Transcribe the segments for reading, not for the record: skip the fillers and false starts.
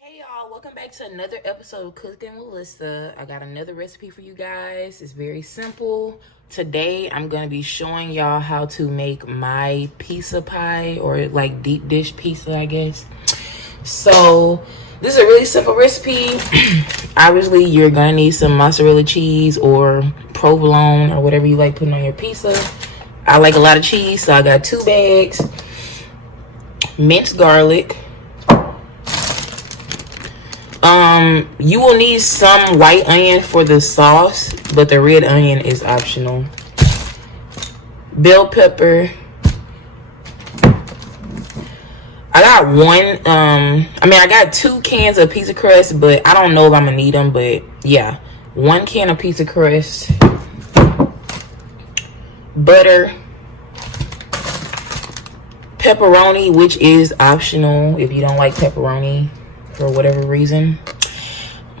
Hey y'all, welcome back to another episode of Cooking with Lyssa. I got another recipe for you guys. It's very simple. Today I'm going to be showing y'all how to make my pizza pie, or like deep dish pizza, I guess. So this is a really simple recipe. Obviously you're going to need some mozzarella cheese or provolone or whatever you like putting on your pizza. I like a lot of cheese, so I got 2 bags. Minced garlic. You will need some white onion for the sauce, but the red onion is optional. Bell pepper. I got I got 2 cans of pizza crust, but I don't know if I'm gonna need them, but yeah. 1 can of pizza crust. Butter. Pepperoni, which is optional if you don't like pepperoni for whatever reason.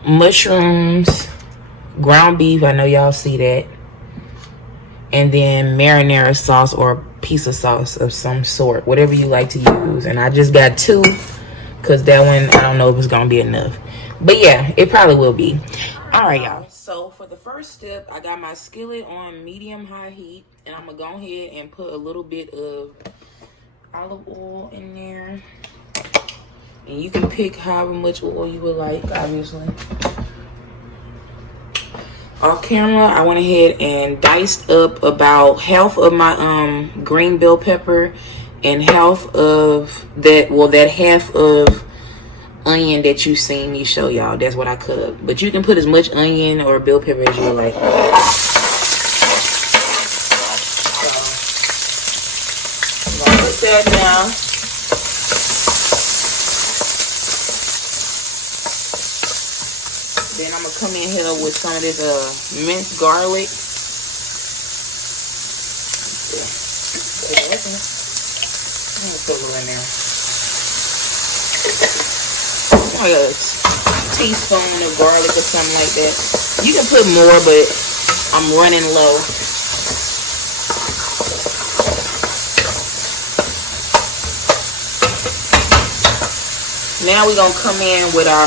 Mushrooms, ground beef, I know y'all see that, and then marinara sauce or pizza sauce of some sort, whatever you like to use. And I just got 2 because that one I don't know if it's gonna be enough, but yeah, it probably will be. All right, y'all, so for the first step, I got my skillet on medium high heat, and I'm gonna go ahead and put a little bit of olive oil in there. And you can pick however much oil you would like, obviously. Off camera, I went ahead and diced up about half of my green bell pepper and half of that half of onion that you seen me show y'all. That's what I cut up. But you can put as much onion or bell pepper as you would like. So, I'm gonna put that now. Then I'm going to come in here with some of this minced garlic. I'm going to put a little in there. Like a teaspoon of garlic or something like that. You can put more, but I'm running low. Now we're going to come in with our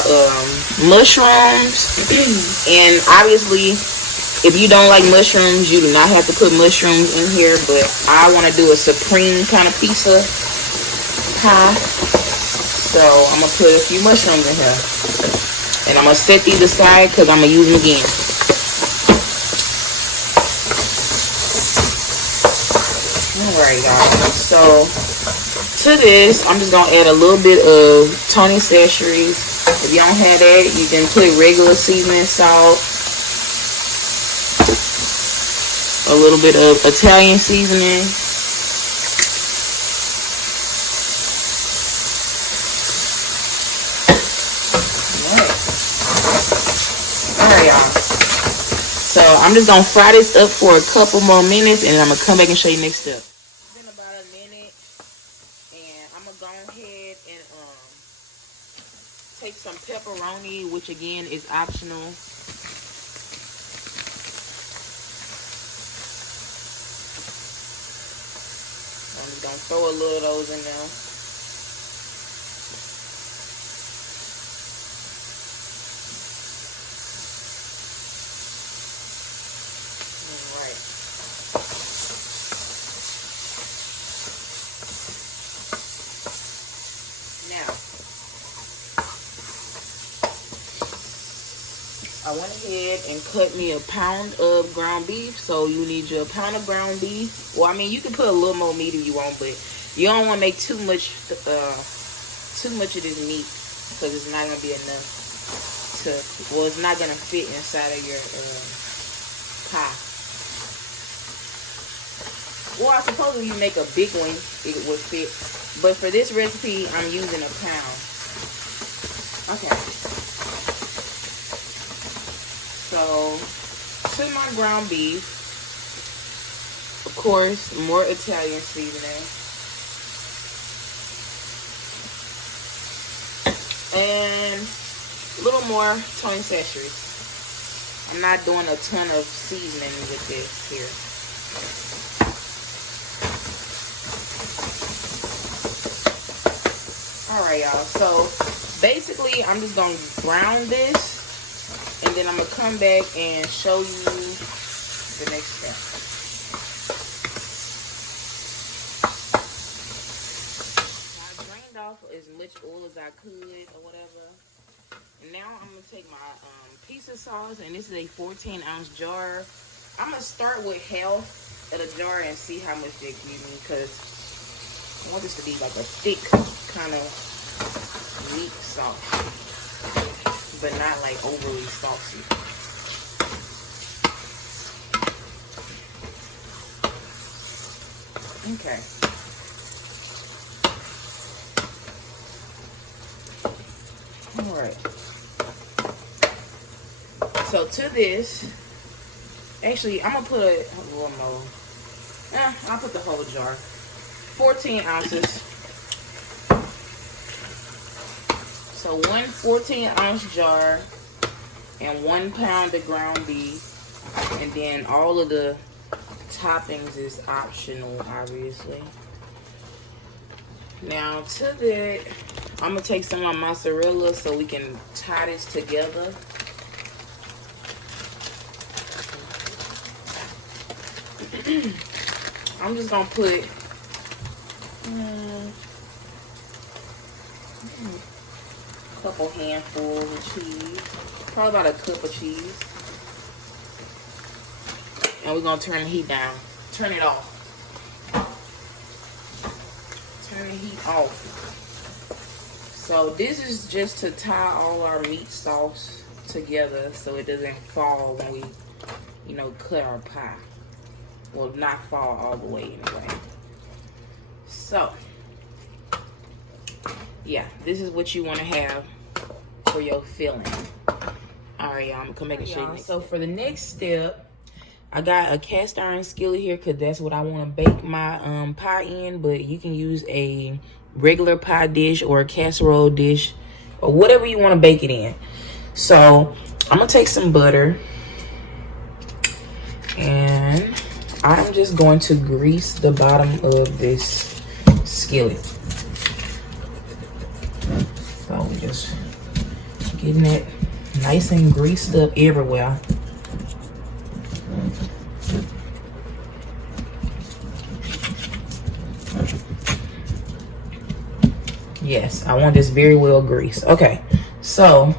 mushrooms. And obviously, if you don't like mushrooms, you do not have to put mushrooms in here. But I want to do a supreme kind of pizza pie. So I'm going to put a few mushrooms in here. And I'm going to set these aside because I'm going to use them again. Alright, y'all. So to this, I'm just gonna add a little bit of Tony Chachere's. If you don't have that, you can put regular seasoning salt, a little bit of Italian seasoning, alright y'all. So I'm just gonna fry this up for a couple more minutes, and I'm gonna come back and show you next step. It's been about a minute. And I'm gonna go ahead and take some pepperoni, which again is optional. I'm just gonna throw a little of those in there. Alright. Now, I went ahead and cut me a pound of ground beef. So you need your pound of ground beef. Well, I mean, you can put a little more meat if you want, but you don't want to make too much of this meat because it's not gonna be enough to. Well, it's not gonna fit inside of your pie. Well, I suppose if you make a big one, it would fit. But for this recipe, I'm using a pound. Okay. So, to my ground beef, of course, more Italian seasoning. And a little more Tony Chachere's. I'm not doing a ton of seasoning with this here. Alright, y'all. So basically, I'm just gonna brown this, and then I'm gonna come back and show you the next step. I drained off as much oil as I could or whatever. Now I'm gonna take my pizza sauce, and this is a 14-ounce jar. I'm gonna start with half of the jar and see how much they give me, because I want this to be like a thick kind of meat sauce, but not like overly saucy. Okay. All right. So to this, actually, I'm gonna put a little more. I'll put the whole jar. 14 ounces. So one 14-ounce jar and 1 pound of ground beef, and then all of the toppings is optional, obviously. Now to that, I'm gonna take some of my mozzarella so we can tie this together. I'm just gonna put a couple handfuls of cheese, probably about a cup of cheese, and we're gonna turn the heat down. Turn it off. Turn the heat off. So this is just to tie all our meat sauce together so it doesn't fall when we, you know, cut our pie. Well, not fall all the way anyway. So, yeah, this is what you want to have for your filling. All right, y'all, I'm gonna come back and show you. So for the next step, I got a cast iron skillet here because that's what I want to bake my pie in. But you can use a regular pie dish or a casserole dish or whatever you want to bake it in. So I'm gonna take some butter, and I'm just going to grease the bottom of this skillet. So we're just getting it nice and greased up everywhere. Yes, I want this very well greased. Okay, so,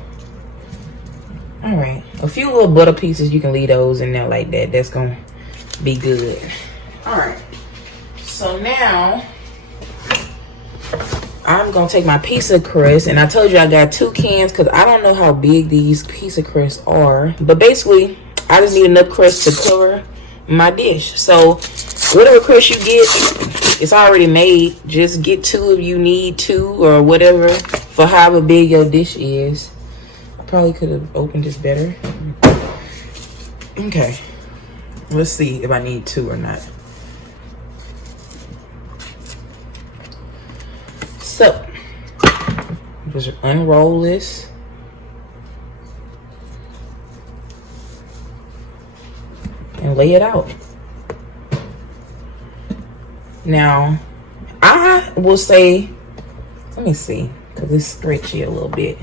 all right, a few little butter pieces, you can leave those in there like that. That's gonna be good. All right, so now I'm gonna take my pizza crust, and I told you I got 2 cans because I don't know how big these pizza crusts are, but basically I just need enough crust to cover my dish. So whatever crust you get, it's already made. Just get 2 if you need 2 or whatever for however big your dish is. I probably could have opened this better. Okay, let's see if I need 2 or not. So just unroll this. And lay it out. Now, I will say, let me see, because it's stretchy a little bit.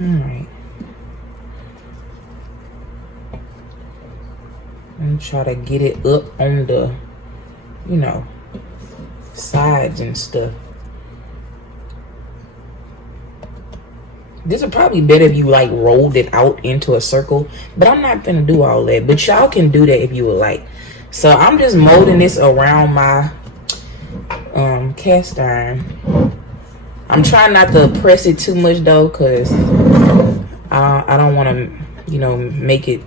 All right. And try to get it up on the, you know, sides and stuff. This would probably be better if you like rolled it out into a circle, but I'm not gonna do all that. But y'all can do that if you would like. So I'm just molding this around my cast iron. I'm trying not to press it too much though, cause I don't want to, you know, make it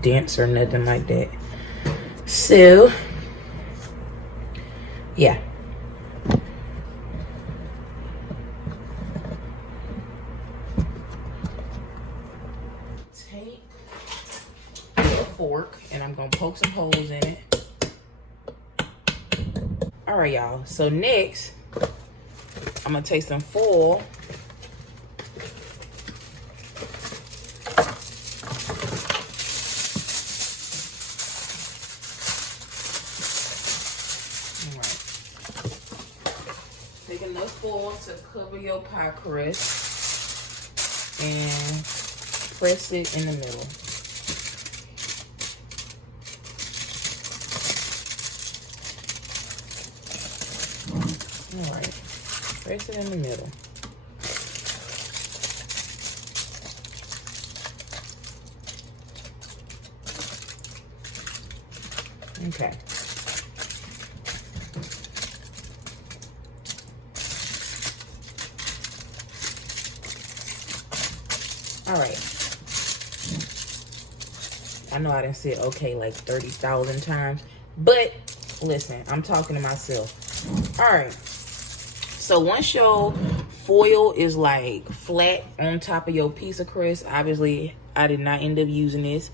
dense or nothing like that. So yeah. Take a fork and I'm gonna poke some holes in it. All right, y'all. So next, I'm gonna take some foil. enough foil to cover your pie crust and press it in the middle. All right, press it in the middle. Okay. All right. I know I didn't say okay like 30,000 times, but listen, I'm talking to myself. All right. So once your foil is like flat on top of your pizza crust, obviously I did not end up using this.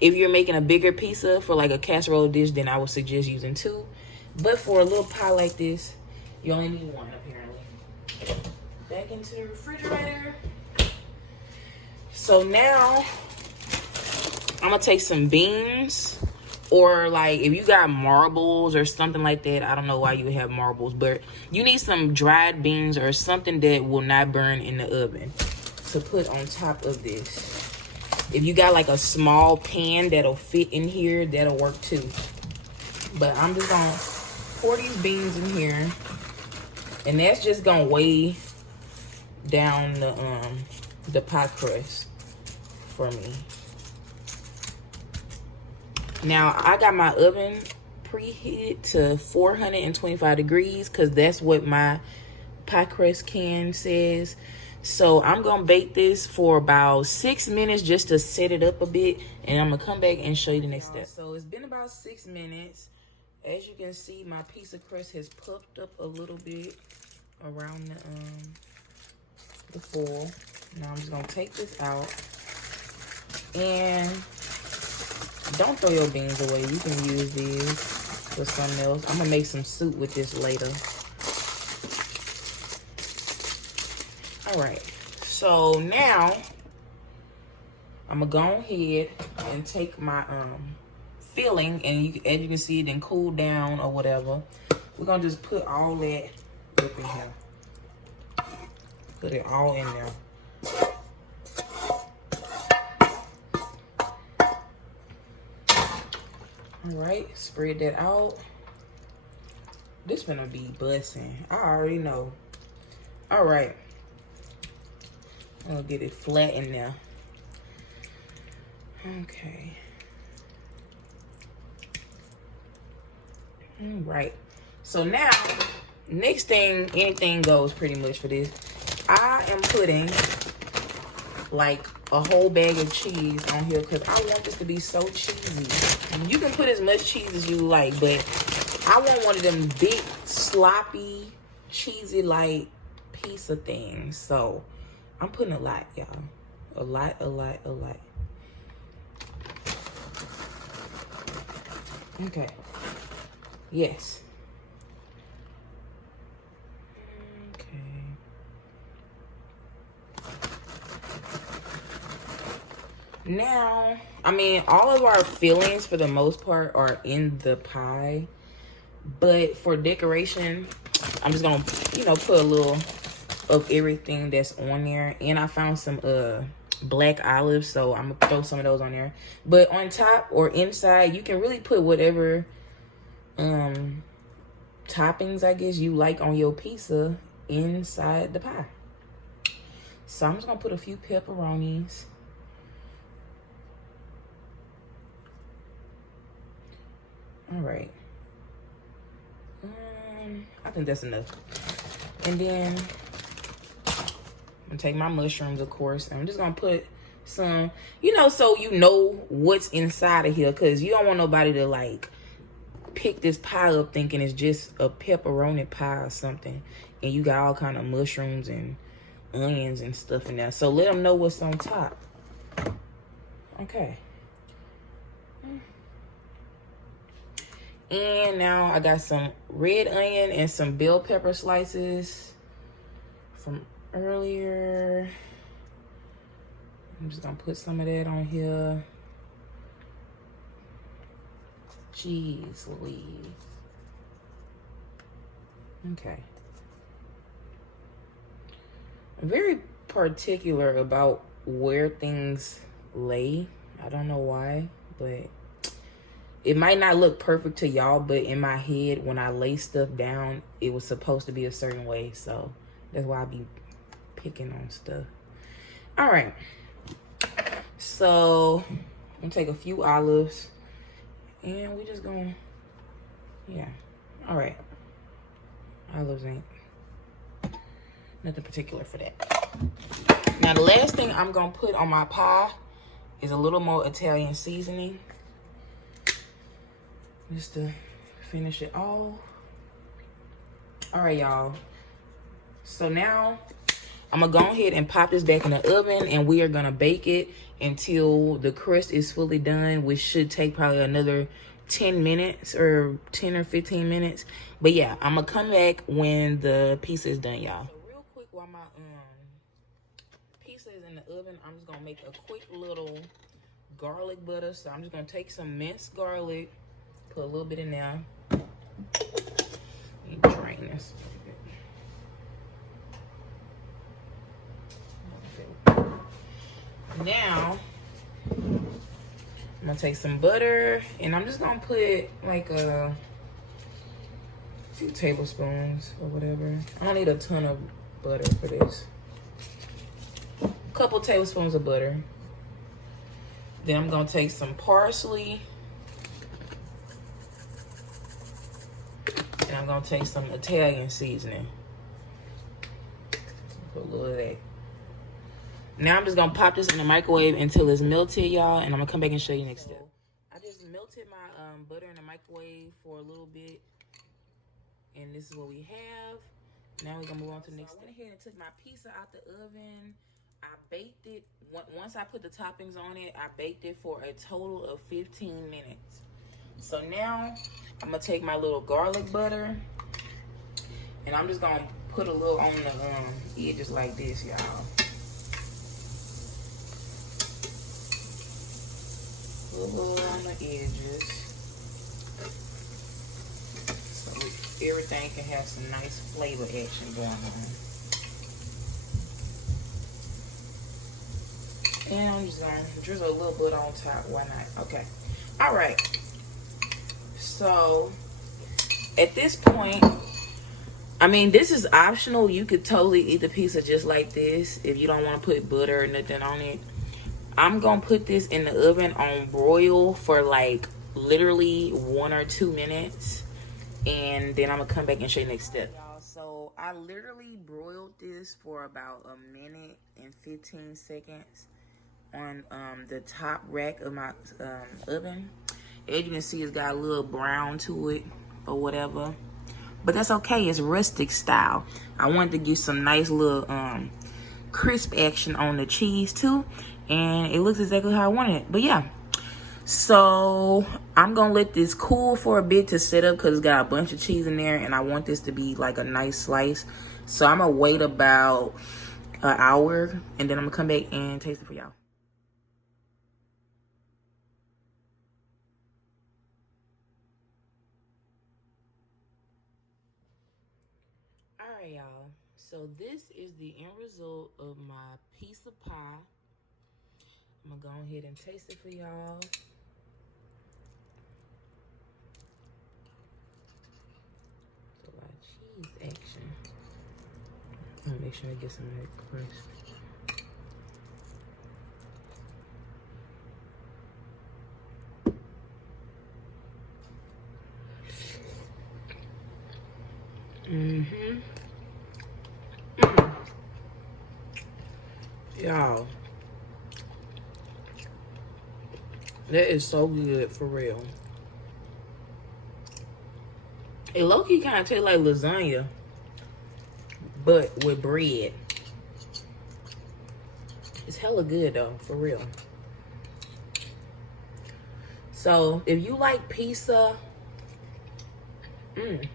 If you're making a bigger pizza for like a casserole dish, then I would suggest using 2. But for a little pie like this, you only need 1 apparently. Back into the refrigerator. So now I'm gonna take some beans, or like if you got marbles or something like that. I don't know why you would have marbles, but you need some dried beans or something that will not burn in the oven to put on top of this. If you got like a small pan that'll fit in here, that'll work too. But I'm just gonna pour these beans in here, and that's just gonna weigh down the pie crust for me. Now I got my oven preheated to 425 degrees because that's what my pie crust can says. So I'm gonna bake this for about 6 minutes just to set it up a bit, and I'm gonna come back and show you the next step. So it's been about 6 minutes. As you can see, my pizza crust has puffed up a little bit around the foil. Now I'm just gonna take this out, and don't throw your beans away. You can use these for something else. I'm gonna make some soup with this later. All right, so now I'm gonna go ahead and take my filling, and as you can see, it didn't cool down or whatever. We're gonna just put all that up in here. Put it all in there. All right, spread that out. This gonna be busting. I already know. All right. I'm gonna get it flat in there. Okay. All right. So now, next thing, anything goes pretty much for this. I am putting like a whole bag of cheese on here because I want this to be so cheesy. You can put as much cheese as you like, but I want one of them big, sloppy, cheesy, like pizza things. So I'm putting a lot, y'all. A lot, a lot, a lot. Okay. Yes. Okay. Now, I mean, all of our fillings for the most part are in the pie. But for decoration, I'm just gonna, you know, put a little of everything that's on there. And I found some black olives, so I'm gonna throw some of those on there. But on top or inside, you can really put whatever toppings, I guess, you like on your pizza inside the pie. So I'm just gonna put a few pepperonis. All right. I think that's enough. And then I'm gonna take my mushrooms, of course. And I'm just gonna put some, you know, so you know what's inside of here, because you don't want nobody to like pick this pie up thinking it's just a pepperoni pie or something, and you got all kind of mushrooms and onions and stuff in there. So let them know what's on top. Okay. And now I got some red onion and some bell pepper slices from earlier. I'm just gonna put some of that on here. Jeez Louise. Okay. I'm very particular about where things lay. I don't know why, but it might not look perfect to y'all, but in my head, when I lay stuff down, it was supposed to be a certain way. So that's why I be picking on stuff. All right. So I'm gonna take a few olives and we just gonna, yeah. All right. Olives ain't nothing particular for that. Now the last thing I'm gonna put on my pie is a little more Italian seasoning, just to finish it off. All right, y'all. So now I'm gonna go ahead and pop this back in the oven, and we are gonna bake it until the crust is fully done, which should take probably another 10 minutes or 10 or 15 minutes. But yeah, I'm gonna come back when the pizza is done, y'all. So real quick, while my pizza is in the oven, I'm just gonna make a quick little garlic butter. So I'm just gonna take some minced garlic, put a little bit in there, and drain this. Now I'm gonna take some butter, and I'm just gonna put like a few tablespoons or whatever. I don't need a ton of butter for this. A couple tablespoons of butter. Then I'm gonna take some parsley, and I'm gonna take some Italian seasoning. Put a little of that. Now I'm just gonna pop this in the microwave until it's melted, y'all, and I'm gonna come back and show you next step. I just melted my butter in the microwave for a little bit, and this is what we have. Now we're gonna move on to the next step. I went ahead and took my pizza out the oven. I baked it. Once I put the toppings on it, I baked it for a total of 15 minutes. So now I'm gonna take my little garlic butter, and I'm just gonna put a little on the edges like this, y'all. A little on the edges, so everything can have some nice flavor action going on. And I'm just gonna drizzle a little bit on top. Why not? Okay. All right. So at this point, I mean, this is optional. You could totally eat the pizza just like this if you don't want to put butter or nothing on it. I'm gonna put this in the oven on broil for like literally 1 or 2 minutes, and then I'm gonna come back and show you next step. Y'all, so I literally broiled this for about 1 minute and 15 seconds on the top rack of my oven. As you can see, it's got a little brown to it or whatever, but that's okay. It's rustic style. I wanted to give some nice little crisp action on the cheese too, and it looks exactly how I wanted it. But yeah, so I'm gonna let this cool for a bit to set up because it's got a bunch of cheese in there, and I want this to be like a nice slice. So I'm gonna wait about an hour, and then I'm gonna come back and taste it for y'all. All right, y'all. So this is the end result of my piece of pie. I'm gonna go ahead and taste it for y'all. A lot of cheese action. I'm gonna make sure I get some of that crust. Y'all, that is so good, for real. It low-key kind of tastes like lasagna, but with bread. It's hella good though, for real. So if you like pizza, if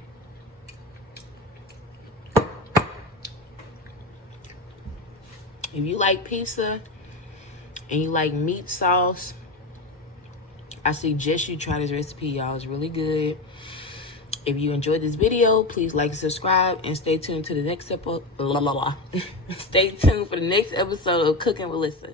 you like pizza and you like meat sauce, I suggest you try this recipe, y'all. It's really good. If you enjoyed this video, please like and subscribe, and stay tuned to the next episode. Stay tuned for the next episode of Cooking with Lyssa.